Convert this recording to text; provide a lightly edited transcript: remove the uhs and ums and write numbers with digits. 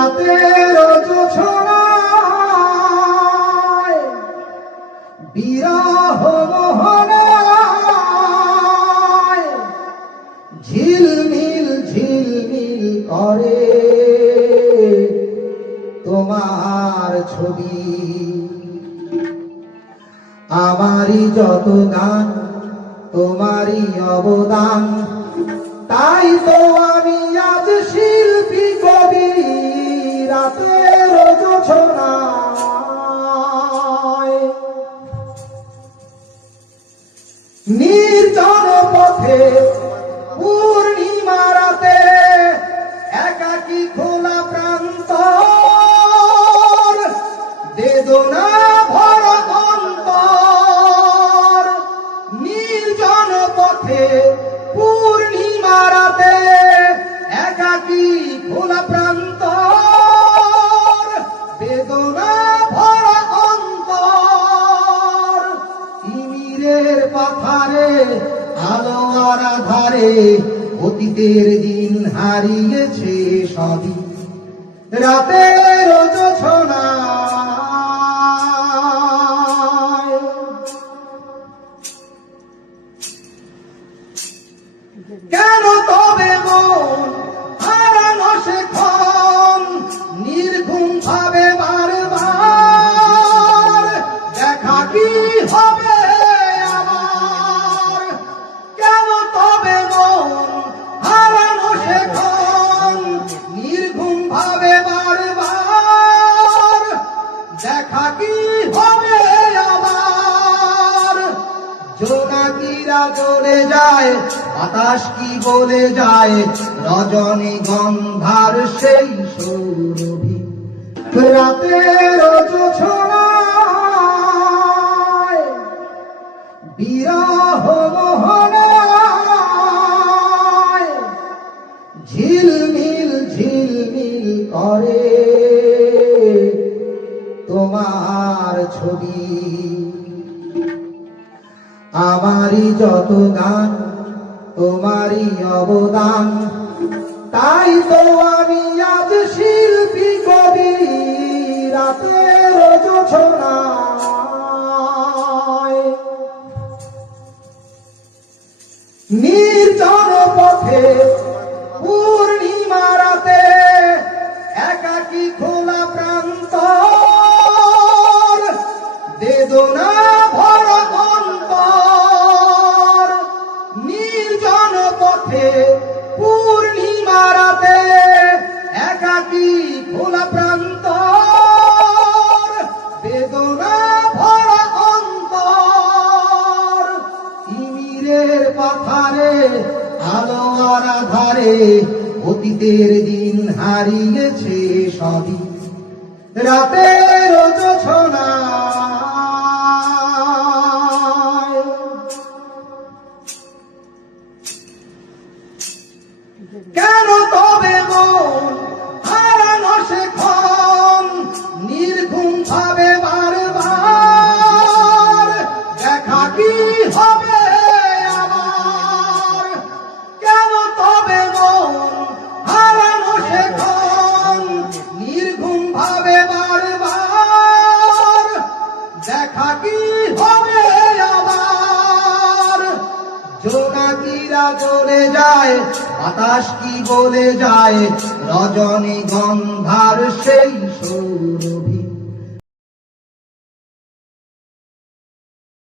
রাতের জোছনায় বিরহ মোহনায় ঝিলমিল ঝিলমিল করে তোমার ছবি। আমারই যত গান তোমারই অবদান, তাই তো আমি আজ শিল্পী কবি। রাতের জোছনায় নির্জন পথে পূর্ণিমা রাতে একাকী খোলা প্রান্তর, বেদনা ভরা অন্তর। নির্জন পথে পূর্ণিমা রাতে একাকী খোলা প্রান্তর, বেদনা ভরা অন্তর। তিমিরের পাথারে আলো আর আধারে অতীতের দিন হারিয়েছে সবই। রাতের জোছনায় কেন তবে মন হারানো সেক্ষণ নির্ঘুম ভাবে বারবার? দেখা কি হবে আমার? কেন তবে মন হারানো সেক্ষণ নির্ঘুম ভাবে বারবার? দেখা কি হবে আবার? জোনাকিরা জ্বলে যায়, বাতাস কি বলে যায়, রজনী গন্ধার সেই সৌরভী। রাতের জোছনায় বিরহ মোহনায় ঝিলমিল ঝিলমিল করে তোমার ছবি। আমারই যত গান তোমারই অবদান, তাই তো আমি আজ শিল্পী কবি। রাতের জোছনায় নির্জন পথে পূর্ণিমা রাতে একাকী খোলা প্রান্তর, বেদনা ভরা অন্তর। নির্জন পথে পূর্ণিমা রাতে একাকী খোলা প্রান্তর, বেদনা ভরা অন্তর। তিমিরের পাথারে আলো আর আধারে অতীতের দিন হারিয়েছে সবই। রাতের জোছনায় কেন তবে মন হারানো সেক্ষণ নির্ঘুম ভাবে বারবার? দেখা কি হবে আমার? কেন তবে মন হারানো সেক্ষণ নির্ঘুম ভাবে বারবার? দেখা কি হবে আবার? জোনাকিরা জ্বলে যায়, বাতাস কি বলে যায়, রজনী গন্ধার সেই সৌরভী।